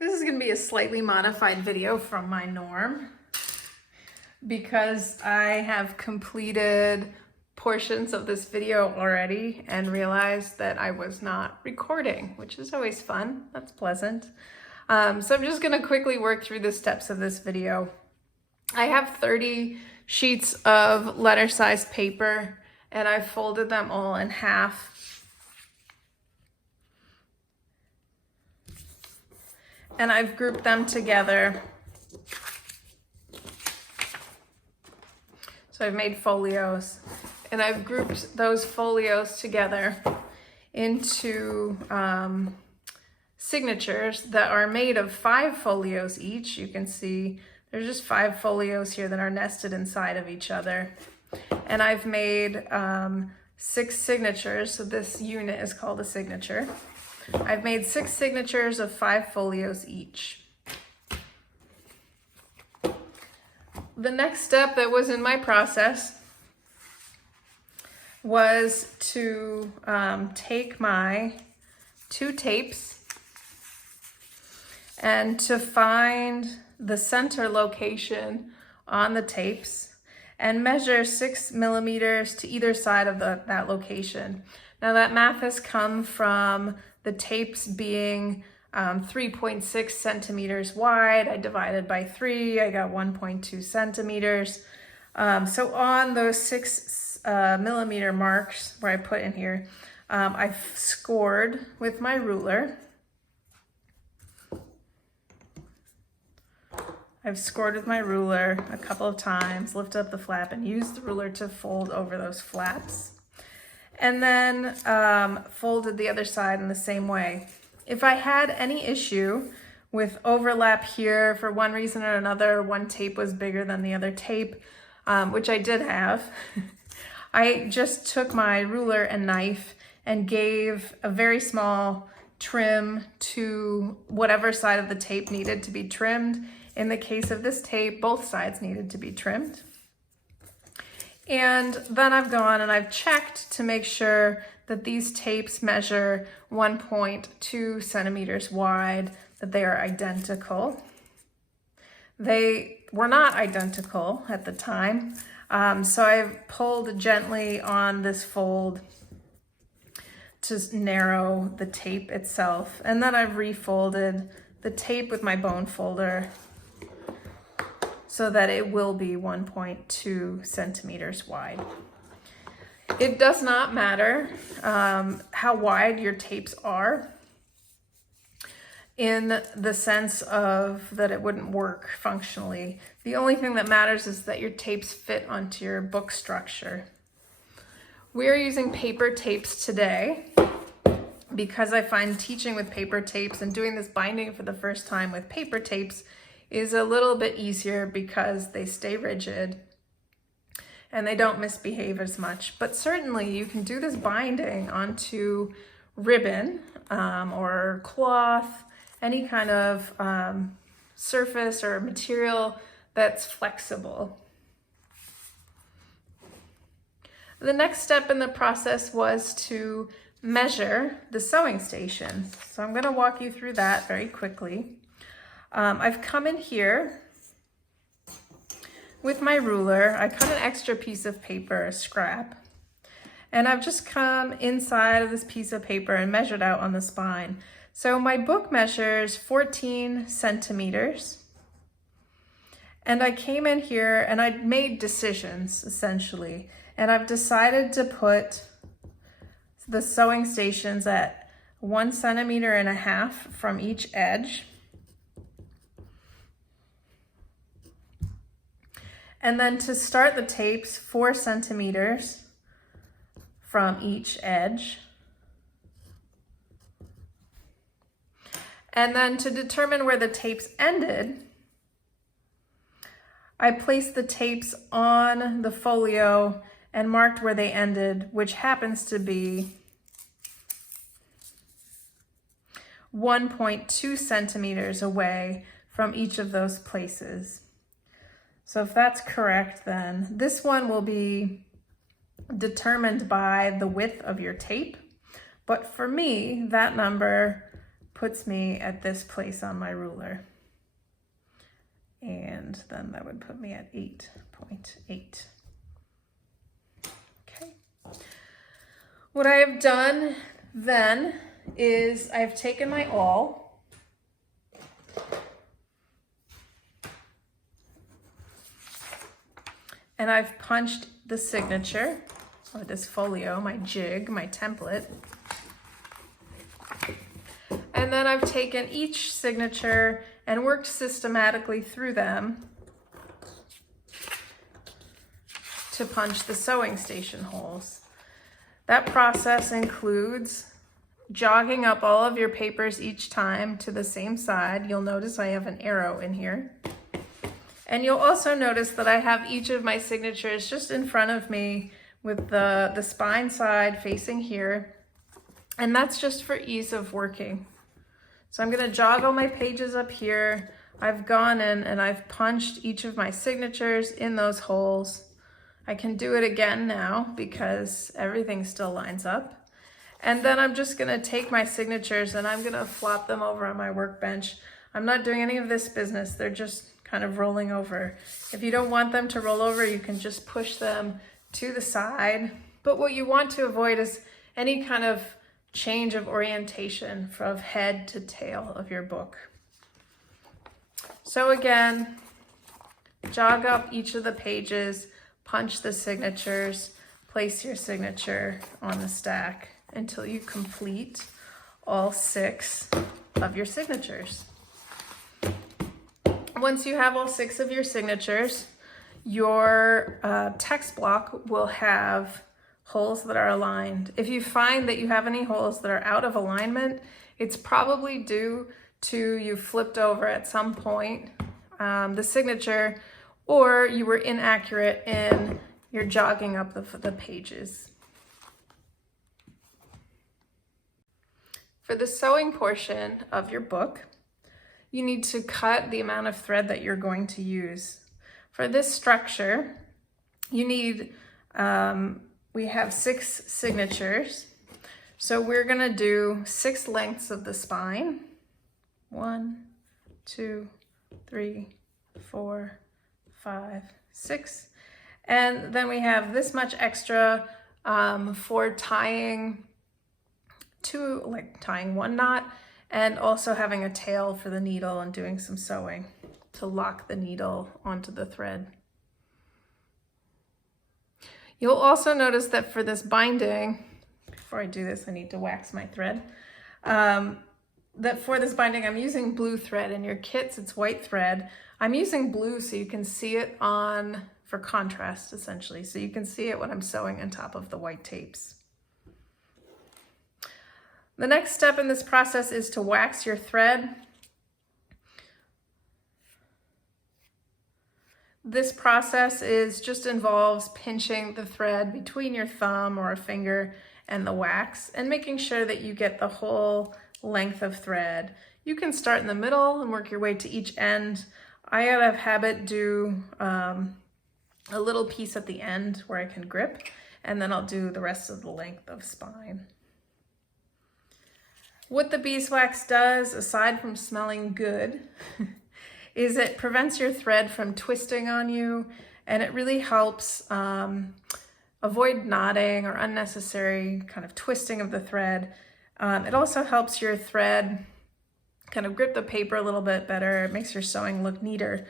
This is going to be a slightly modified video from my norm because I have completed portions of this video already and realized that I was not recording, which is always fun. That's pleasant. So I'm just going to quickly work through the steps of this video. I have 30 sheets of letter-sized paper and I've folded them all in half. And I've grouped them together. So I've made folios and I've grouped those folios together into signatures that are made of 5 folios each. You can see there's just 5 folios here that are nested inside of each other. And I've made 6 signatures. So this unit is called a signature. I've made 6 signatures of 5 folios each. The next step that was in my process was to take my 2 tapes and to find the center location on the tapes and measure 6 millimeters to either side of that location. Now that math has come from the tapes being 3.6 centimeters wide. I divided by 3, I got 1.2 centimeters. So on those 6 millimeter marks where I put in here, I've scored with my ruler. I've scored with my ruler a couple of times, lift up the flap and use the ruler to fold over those flaps. And then folded the other side in the same way. If I had any issue with overlap here for one reason or another, one tape was bigger than the other tape, which I did have, I just took my ruler and knife and gave a very small trim to whatever side of the tape needed to be trimmed. In the case of this tape, both sides needed to be trimmed. And then I've gone and I've checked to make sure that these tapes measure 1.2 centimeters wide, that they are identical. They were not identical at the time, so I've pulled gently on this fold to narrow the tape itself, and then I've refolded the tape with my bone folder so that it will be 1.2 centimeters wide. It does not matter how wide your tapes are in the sense of that it wouldn't work functionally. The only thing that matters is that your tapes fit onto your book structure. We're using paper tapes today because I find teaching with paper tapes and doing this binding for the first time with paper tapes is a little bit easier because they stay rigid and they don't misbehave as much. But certainly you can do this binding onto ribbon or cloth, any kind of surface or material that's flexible. The next step in the process was to measure the sewing station. So I'm going to walk you through that very quickly. I've come in here with my ruler. I cut an extra piece of paper, a scrap, and I've just come inside of this piece of paper and measured out on the spine. So my book measures 14 centimeters. And I came in here and I made decisions essentially. And I've decided to put the sewing stations at 1.5 centimeters from each edge. And then to start the tapes, 4 centimeters from each edge. And then to determine where the tapes ended, I placed the tapes on the folio and marked where they ended, which happens to be 1.2 centimeters away from each of those places. So if that's correct, then this one will be determined by the width of your tape. But for me, that number puts me at this place on my ruler. And then that would put me at 8.8. Okay. What I have done then is I've taken my awl and I've punched the signature, or this folio, my jig, my template. And then I've taken each signature and worked systematically through them to punch the sewing station holes. That process includes jogging up all of your papers each time to the same side. You'll notice I have an arrow in here. And you'll also notice that I have each of my signatures just in front of me with the spine side facing here. And that's just for ease of working. So I'm gonna jog all my pages up here. I've gone in and I've punched each of my signatures in those holes. I can do it again now because everything still lines up. And then I'm just gonna take my signatures and I'm gonna flop them over on my workbench. I'm not doing any of this business. They're just kind of rolling over. If you don't want them to roll over, you can just push them to the side. But what you want to avoid is any kind of change of orientation from head to tail of your book. So again, jog up each of the pages, punch the signatures, place your signature on the stack until you complete all 6 of your signatures. Once you have all 6 of your signatures, your text block will have holes that are aligned. If you find that you have any holes that are out of alignment, it's probably due to you flipped over at some point the signature, or you were inaccurate in your jogging up the pages. For the sewing portion of your book, you need to cut the amount of thread that you're going to use. For this structure, you need we have 6 signatures. So we're gonna do 6 lengths of the spine. 1, 2, 3, 4, 5, 6. And then we have this much extra for tying tying one knot and also having a tail for the needle and doing some sewing to lock the needle onto the thread. You'll also notice that for this binding, before I do this, I need to wax my thread, that for this binding, I'm using blue thread. In your kits, it's white thread. I'm using blue so you can see it for contrast, essentially. So you can see it when I'm sewing on top of the white tapes. The next step in this process is to wax your thread. This process just involves pinching the thread between your thumb or a finger and the wax and making sure that you get the whole length of thread. You can start in the middle and work your way to each end. I out of habit do a little piece at the end where I can grip, and then I'll do the rest of the length of spine. What the beeswax does, aside from smelling good, is it prevents your thread from twisting on you, and it really helps avoid knotting or unnecessary kind of twisting of the thread. It also helps your thread kind of grip the paper a little bit better. It makes your sewing look neater,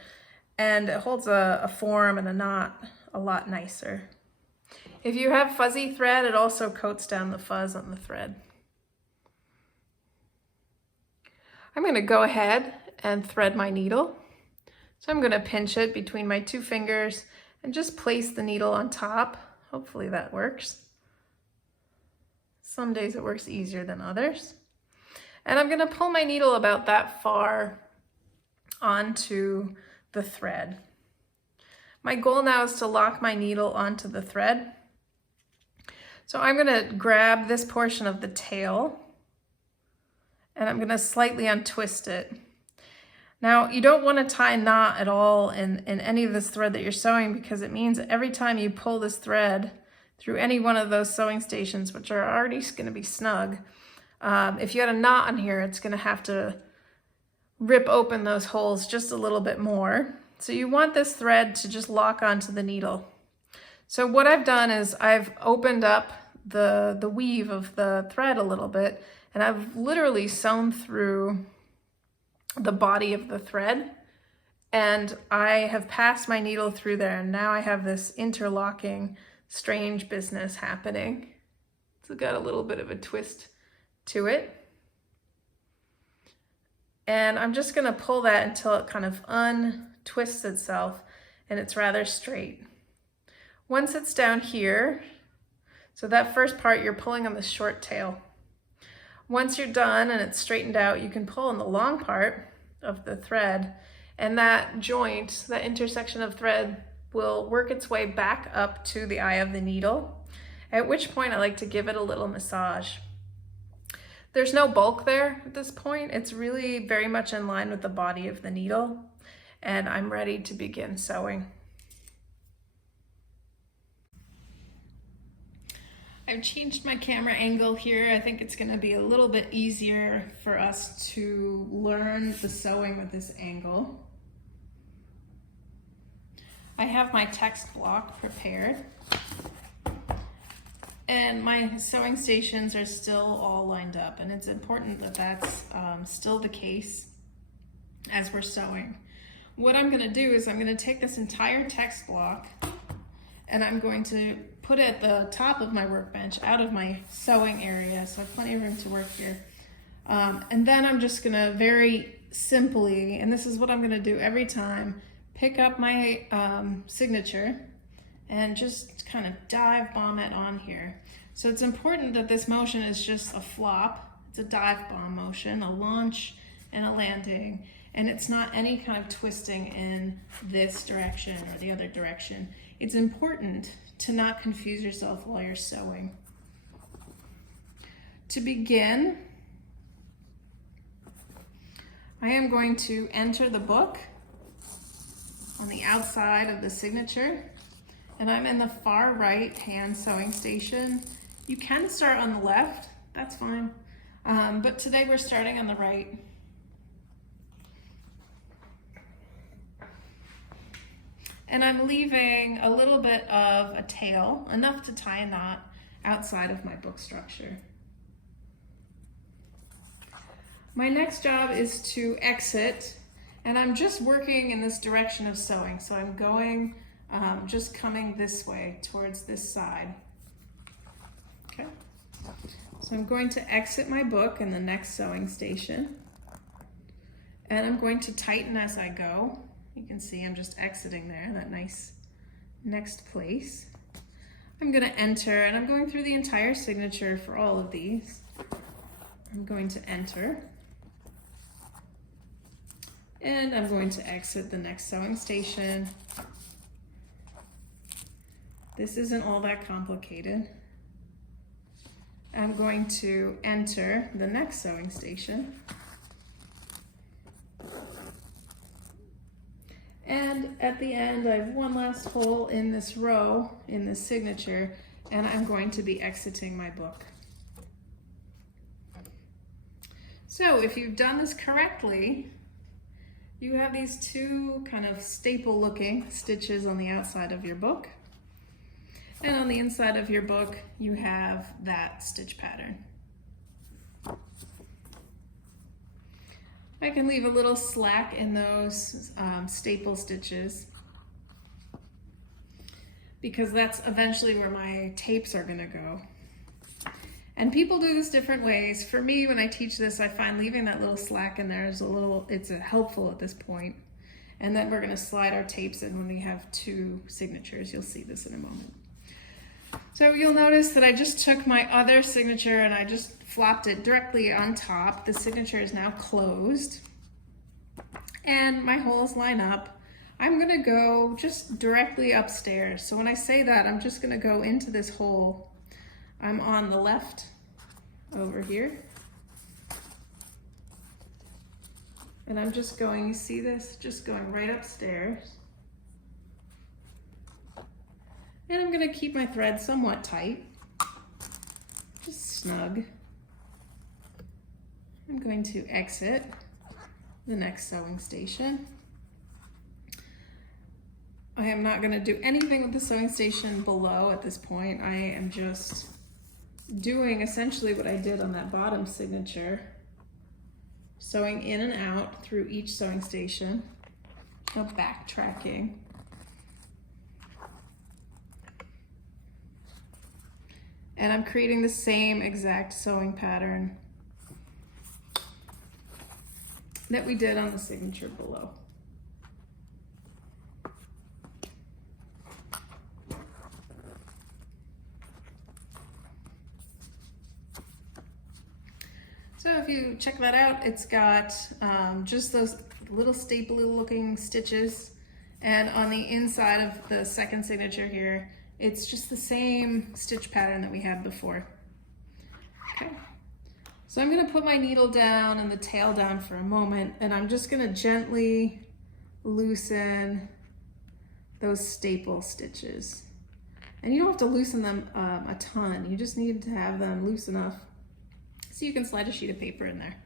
and it holds a form and a knot a lot nicer. If you have fuzzy thread, it also coats down the fuzz on the thread. I'm going to go ahead and thread my needle. So I'm going to pinch it between my 2 fingers and just place the needle on top. Hopefully that works. Some days it works easier than others. And I'm going to pull my needle about that far onto the thread. My goal now is to lock my needle onto the thread. So I'm going to grab this portion of the tail and I'm going to slightly untwist it. Now, you don't want to tie a knot at all in any of this thread that you're sewing, because it means every time you pull this thread through any one of those sewing stations, which are already going to be snug, If you had a knot on here, it's gonna have to rip open those holes just a little bit more. So you want this thread to just lock onto the needle. So what I've done is I've opened up the weave of the thread a little bit, and I've literally sewn through the body of the thread, and I have passed my needle through there, and now I have this interlocking strange business happening. It's got a little bit of a twist to it. And I'm just gonna pull that until it kind of untwists itself and it's rather straight. Once it's down here, so that first part you're pulling on the short tail. Once you're done and it's straightened out, you can pull on the long part of the thread, and that joint, that intersection of thread, will work its way back up to the eye of the needle, at which point I like to give it a little massage. There's no bulk there at this point. It's really very much in line with the body of the needle, and I'm ready to begin sewing. I've changed my camera angle here. I think it's gonna be a little bit easier for us to learn the sewing with this angle. I have my text block prepared, and my sewing stations are still all lined up, and it's important that that's still the case as we're sewing. What I'm gonna do is I'm gonna take this entire text block and I'm going to put it at the top of my workbench out of my sewing area, so I have plenty of room to work here. And then I'm just gonna very simply, and this is what I'm gonna do every time, pick up my signature and just kind of dive bomb it on here. So it's important that this motion is just a flop. It's a dive bomb motion, a launch and a landing, and it's not any kind of twisting in this direction or the other direction. It's important to not confuse yourself while you're sewing. To begin, I am going to enter the book on the outside of the signature, and I'm in the far right hand sewing station. You can start on the left, that's fine, but today we're starting on the right. And I'm leaving a little bit of a tail, enough to tie a knot outside of my book structure. My next job is to exit, and I'm just working in this direction of sewing. So I'm going, just coming this way towards this side. Okay. So I'm going to exit my book in the next sewing station, and I'm going to tighten as I go. You can see I'm just exiting there, that nice next place. I'm gonna enter, and I'm going through the entire signature for all of these. I'm going to enter, and I'm going to exit the next sewing station. This isn't all that complicated. I'm going to enter the next sewing station. And at the end, I have one last hole in this row, in this signature, and I'm going to be exiting my book. So if you've done this correctly, you have these two kind of staple looking stitches on the outside of your book. And on the inside of your book, you have that stitch pattern. I can leave a little slack in those staple stitches because that's eventually where my tapes are gonna go. And people do this different ways. For me, when I teach this, I find leaving that little slack in there is it's helpful at this point. And then we're gonna slide our tapes in when we have two signatures. You'll see this in a moment. So you'll notice that I just took my other signature and I just flopped it directly on top. The signature is now closed and my holes line up. I'm gonna go just directly upstairs. So when I say that, I'm just gonna go into this hole. I'm on the left over here. And I'm just going, you see this? Just going right upstairs. And I'm gonna keep my thread somewhat tight, just snug. I'm going to exit the next sewing station. I am not going to do anything with the sewing station below at this point. I am just doing essentially what I did on that bottom signature, sewing in and out through each sewing station, no backtracking. And I'm creating the same exact sewing pattern that we did on the signature below. So if you check that out, it's got just those little staple looking stitches, and on the inside of the second signature here, it's just the same stitch pattern that we had before. Okay, so I'm gonna put my needle down and the tail down for a moment, and I'm just gonna gently loosen those staple stitches. And you don't have to loosen them a ton, you just need to have them loose enough so you can slide a sheet of paper in there.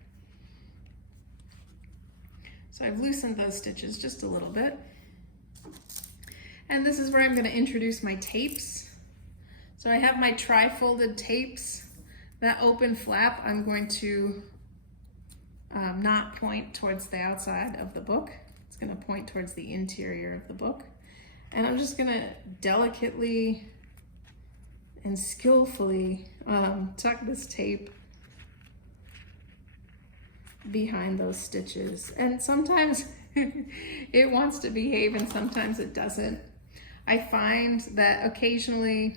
So I've loosened those stitches just a little bit. And this is where I'm going to introduce my tapes. So I have my tri-folded tapes. That open flap I'm going to not point towards the outside of the book. It's going to point towards the interior of the book. And I'm just going to delicately and skillfully tuck this tape behind those stitches. And sometimes it wants to behave and sometimes it doesn't. I find that occasionally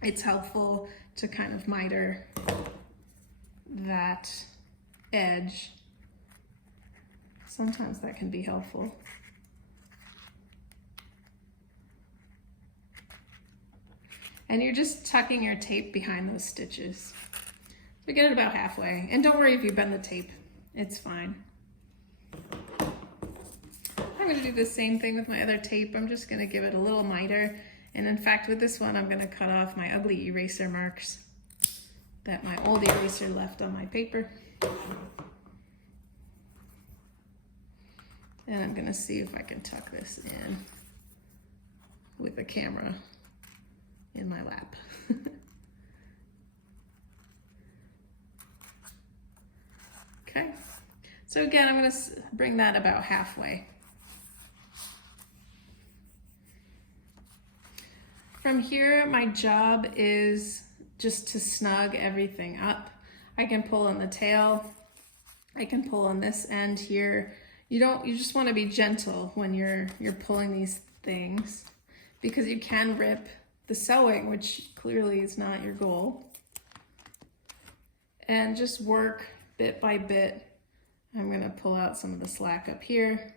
it's helpful to kind of miter that edge. Sometimes that can be helpful. And you're just tucking your tape behind those stitches. So get it about halfway. And don't worry if you bend the tape, it's fine. I'm going to do the same thing with my other tape. I'm just going to give it a little miter. And in fact, with this one, I'm going to cut off my ugly eraser marks that my old eraser left on my paper. And I'm going to see if I can tuck this in with the camera in my lap. Okay, so again, I'm going to bring that about halfway. From here, my job is just to snug everything up. I can pull on the tail. I can pull on this end here. You just want to be gentle when you're pulling these things, because you can rip the sewing, which clearly is not your goal. And just work bit by bit. I'm going to pull out some of the slack up here,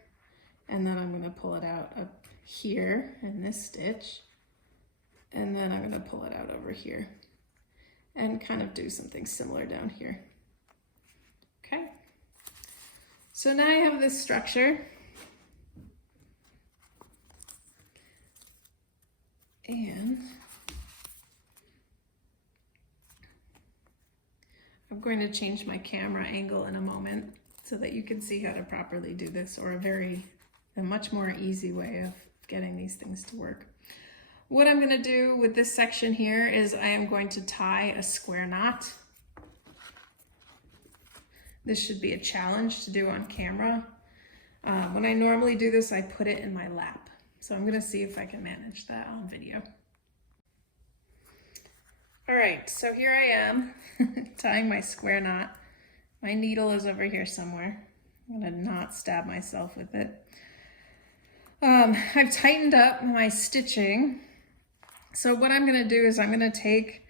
and then I'm going to pull it out up here in this stitch. And then I'm going to pull it out over here and kind of do something similar down here. Okay, so now I have this structure. And I'm going to change my camera angle in a moment so that you can see how to properly do this, or a much more easy way of getting these things to work. What I'm going to do with this section here is I am going to tie a square knot. This should be a challenge to do on camera. When I normally do this, I put it in my lap. So I'm going to see if I can manage that on video. All right, so here I am tying my square knot. My needle is over here somewhere. I'm going to not stab myself with it. I've tightened up my stitching. So what I'm going to do is I'm going to take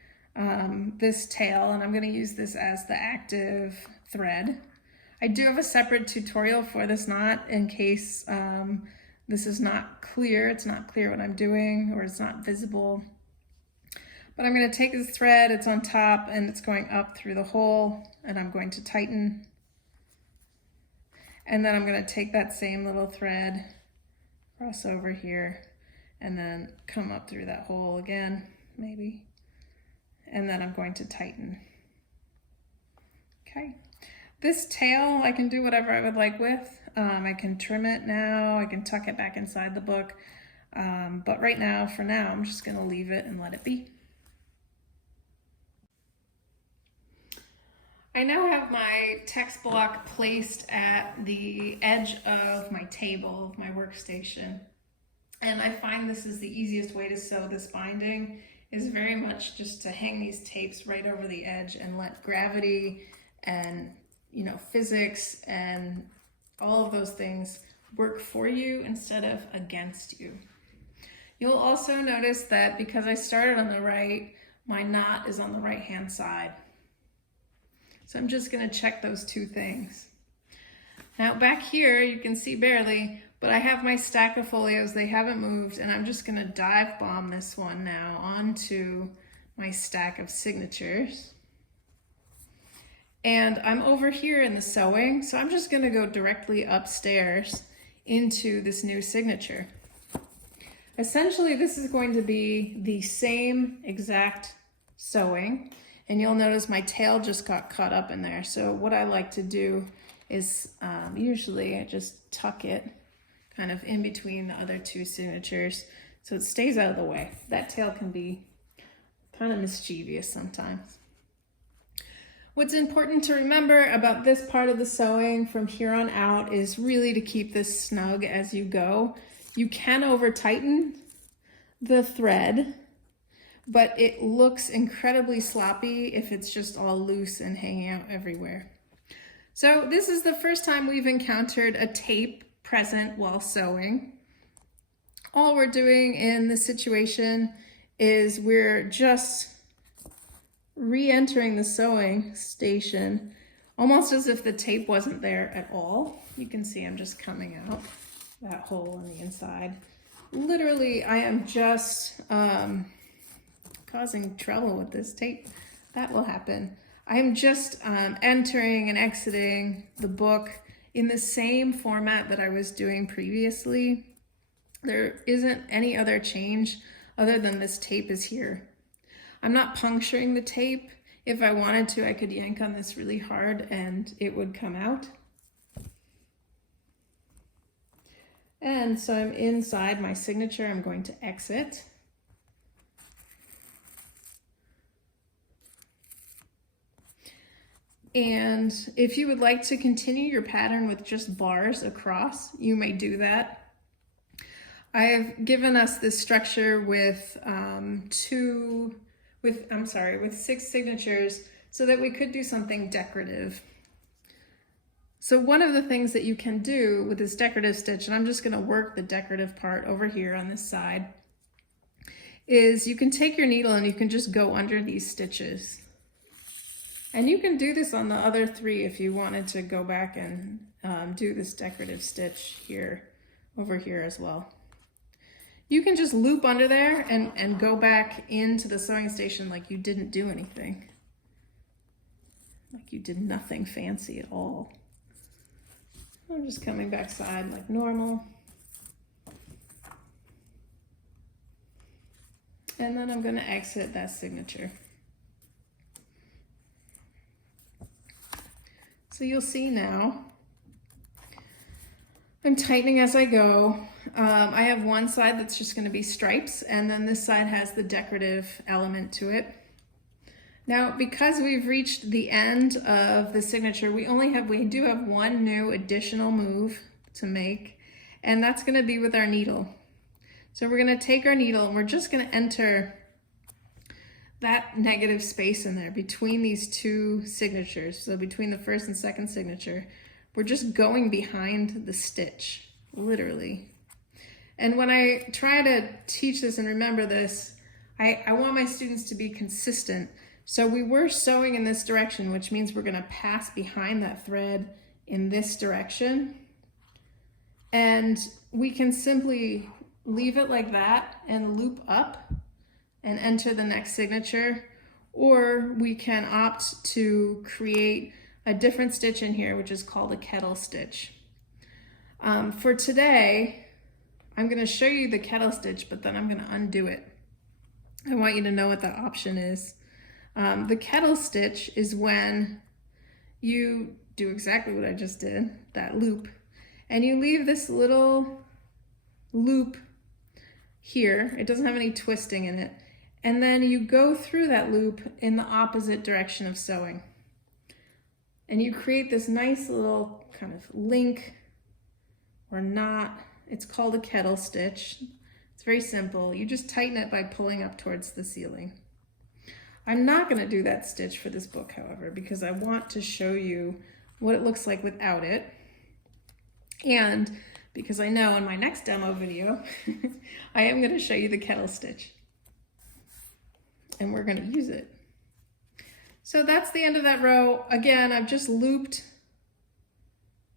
this tail, and I'm going to use this as the active thread. I do have a separate tutorial for this knot in case this is not clear. It's not clear what I'm doing, or it's not visible. But I'm going to take this thread, it's on top, and it's going up through the hole, and I'm going to tighten. And then I'm going to take that same little thread, cross over here, and then come up through that hole again, maybe. And then I'm going to tighten. Okay. This tail, I can do whatever I would like with. I can trim it now, I can tuck it back inside the book. But right now, for now, I'm just gonna leave it and let it be. I now have my text block placed at the edge of my table, my workstation. And I find this is the easiest way to sew this binding, is very much just to hang these tapes right over the edge and let gravity and, you know, physics and all of those things work for you instead of against you. You'll also notice that because I started on the right, my knot is on the right-hand side. So I'm just gonna check those two things. Now back here, you can see barely, but I have my stack of folios, they haven't moved, and I'm just gonna dive bomb this one now onto my stack of signatures. And I'm over here in the sewing, so I'm just gonna go directly upstairs into this new signature. Essentially, this is going to be the same exact sewing, and you'll notice my tail just got caught up in there. So what I like to do is usually I just tuck it kind of in between the other two signatures so it stays out of the way. That tail can be kind of mischievous sometimes. What's important to remember about this part of the sewing from here on out is really to keep this snug as you go. You can over tighten the thread, but it looks incredibly sloppy if it's just all loose and hanging out everywhere. So this is the first time we've encountered a tape present while sewing. All we're doing in this situation is we're just re-entering the sewing station almost as if the tape wasn't there at all. You can see I'm just coming out that hole on the inside. Literally, I am just causing trouble with this tape. That will happen. I'm just entering and exiting the book in the same format that I was doing previously. There isn't any other change other than this tape is here. I'm not puncturing the tape. If I wanted to, I could yank on this really hard and it would come out. And so I'm inside my signature. I'm going to exit. And if you would like to continue your pattern with just bars across, you may do that. I have given us this structure with with 6 signatures so that we could do something decorative. So one of the things that you can do with this decorative stitch, and I'm just gonna work the decorative part over here on this side, is you can take your needle and you can just go under these stitches. And you can do this on the other 3 if you wanted to go back and do this decorative stitch here, over here as well. You can just loop under there and go back into the sewing station like you didn't do anything. Like you did nothing fancy at all. I'm just coming back side like normal. And then I'm gonna exit that signature. So you'll see now, I'm tightening as I go. I have one side that's just gonna be stripes, and then this side has the decorative element to it. Now, because we've reached the end of the signature, we do have one new additional move to make, and that's gonna be with our needle. So we're gonna take our needle and we're just gonna enter that negative space in there between these 2 signatures. So between the first and second signature, we're just going behind the stitch, literally. And when I try to teach this and remember this, I want my students to be consistent. So we were sewing in this direction, which means we're gonna pass behind that thread in this direction. And we can simply leave it like that and loop up and enter the next signature, or we can opt to create a different stitch in here, which is called a kettle stitch. For today, I'm gonna show you the kettle stitch, but then I'm gonna undo it. I want you to know what that option is. The kettle stitch is when you do exactly what I just did, that loop, and you leave this little loop here. It doesn't have any twisting in it. And then you go through that loop in the opposite direction of sewing. And you create this nice little kind of link or knot. It's called a kettle stitch. It's very simple. You just tighten it by pulling up towards the ceiling. I'm not going to do that stitch for this book, however, because I want to show you what it looks like without it. And because I know in my next demo video, I am going to show you the kettle stitch. And we're going to use it. So that's the end of that row. Again, I've just looped.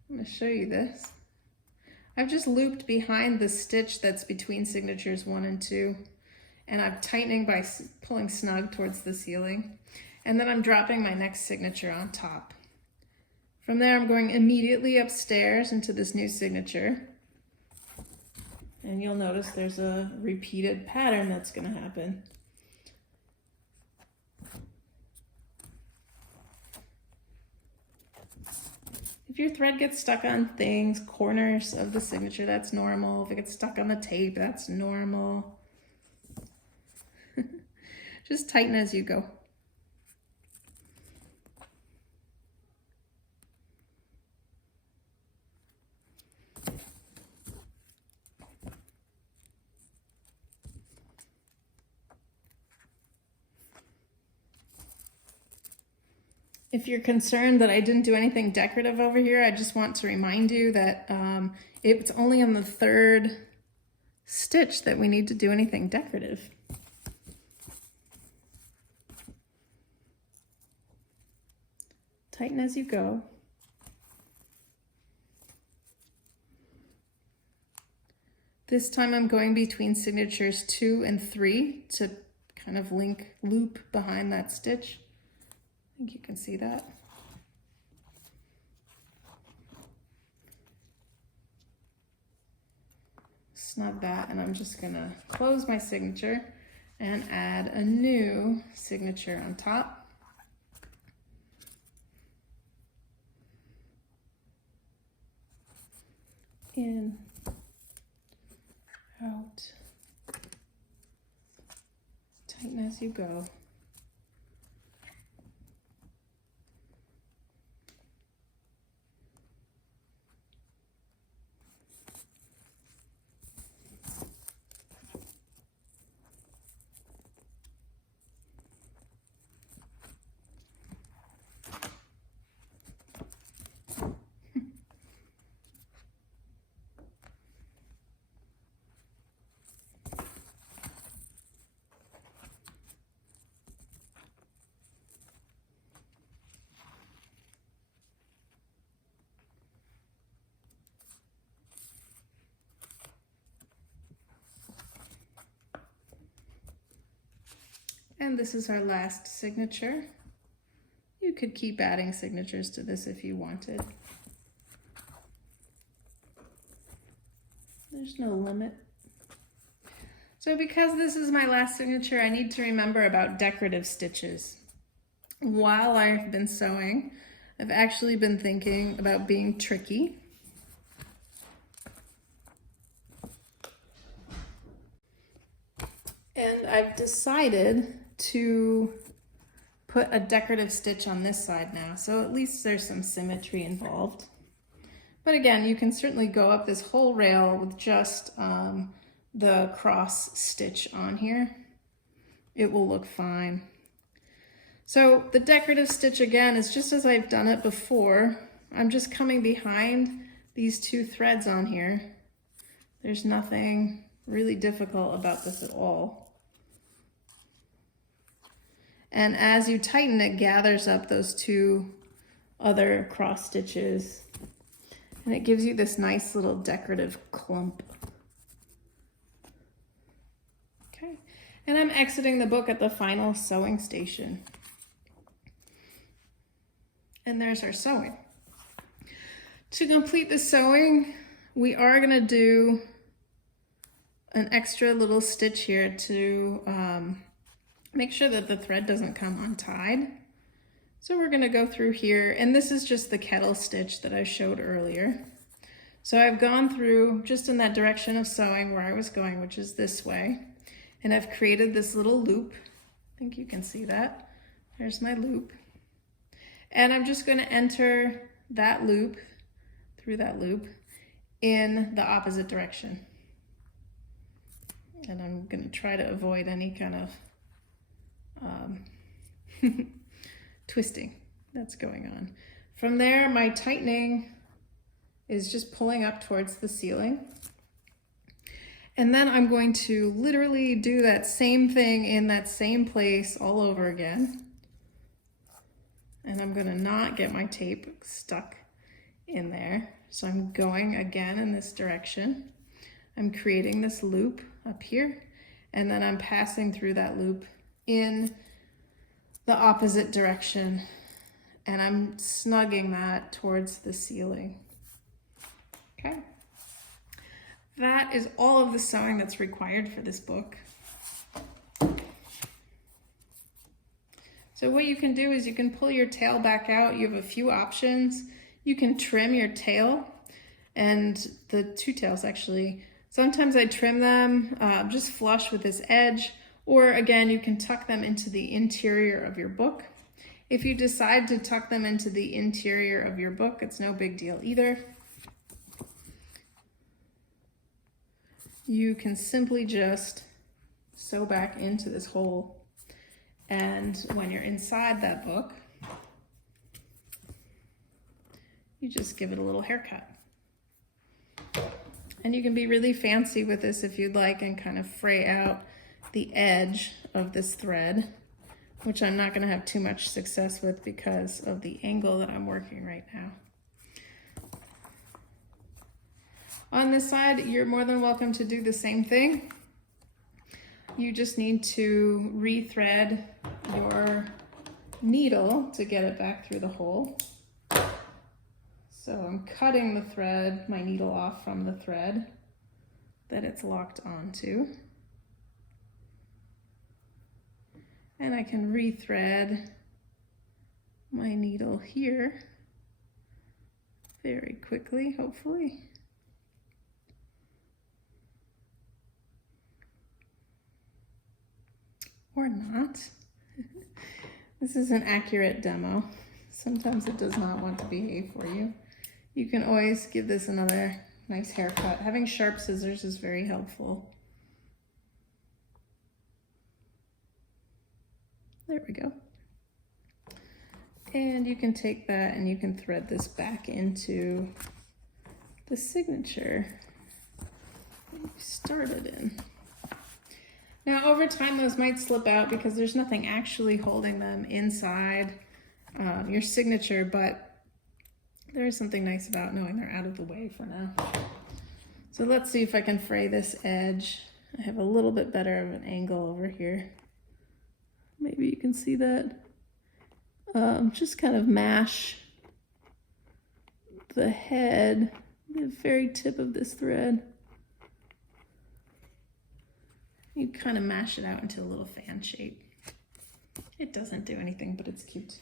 I'm going to show you this. I've just looped behind the stitch that's between signatures 1 and 2. And I'm tightening by pulling snug towards the ceiling. And then I'm dropping my next signature on top. From there, I'm going immediately upstairs into this new signature. And you'll notice there's a repeated pattern that's going to happen. If your thread gets stuck on things, corners of the signature, that's normal. If it gets stuck on the tape, that's normal. Just tighten as you go. If you're concerned that I didn't do anything decorative over here, I just want to remind you that it's only on the 3rd stitch that we need to do anything decorative. Tighten as you go. This time I'm going between signatures 2 and 3 to kind of loop behind that stitch. I think you can see that. Snug that, and I'm just gonna close my signature and add a new signature on top. In, out, tighten as you go. And this is our last signature. You could keep adding signatures to this if you wanted. There's no limit. So because this is my last signature, I need to remember about decorative stitches. While I've been sewing, I've actually been thinking about being tricky. And I've decided to put a decorative stitch on this side now, so at least there's some symmetry involved. But again, you can certainly go up this whole rail with just the cross stitch on here. It will look fine. So the decorative stitch again is just as I've done it before. I'm just coming behind these 2 threads on here. There's nothing really difficult about this at all. And as you tighten, it gathers up those 2 other cross stitches, and it gives you this nice little decorative clump. Okay, and I'm exiting the book at the final sewing station. And there's our sewing. To complete the sewing, we are going to do an extra little stitch here to make sure that the thread doesn't come untied. So we're going to go through here, and this is just the kettle stitch that I showed earlier. So I've gone through just in that direction of sewing where I was going, which is this way, and I've created this little loop. I think you can see that. There's my loop. And I'm just going to enter that loop through that loop in the opposite direction. And I'm going to try to avoid any kind of twisting that's going on. From there, my tightening is just pulling up towards the ceiling. And then I'm going to literally do that same thing in that same place all over again. And I'm going to not get my tape stuck in there. So I'm going again in this direction. I'm creating this loop up here, and then I'm passing through that loop in the opposite direction, and I'm snugging that towards the ceiling. Okay. That is all of the sewing that's required for this book. So what you can do is you can pull your tail back out. You have a few options. You can trim your tail, and the two tails actually. Sometimes I trim them just flush with this edge, or again, you can tuck them into the interior of your book. If you decide to tuck them into the interior of your book, it's no big deal either. You can simply just sew back into this hole, and when you're inside that book, you just give it a little haircut. And you can be really fancy with this if you'd like and kind of fray out the edge of this thread, which I'm not going to have too much success with because of the angle that I'm working right now. On this side, you're more than welcome to do the same thing. You just need to rethread your needle to get it back through the hole. So I'm cutting the thread, my needle off from the thread that it's locked onto. And I can rethread my needle here very quickly, hopefully. Or not. This is an accurate demo. Sometimes it does not want to behave for you. You can always give this another nice haircut. Having sharp scissors is very helpful. There we go. And you can take that and you can thread this back into the signature that you started in. Now over time those might slip out because there's nothing actually holding them inside your signature, but there is something nice about knowing they're out of the way for now. So let's see if I can fray this edge. I have a little bit better of an angle over here. Maybe you can see that. Just kind of mash the head, the very tip of this thread. You kind of mash it out into a little fan shape. It doesn't do anything, but it's cute.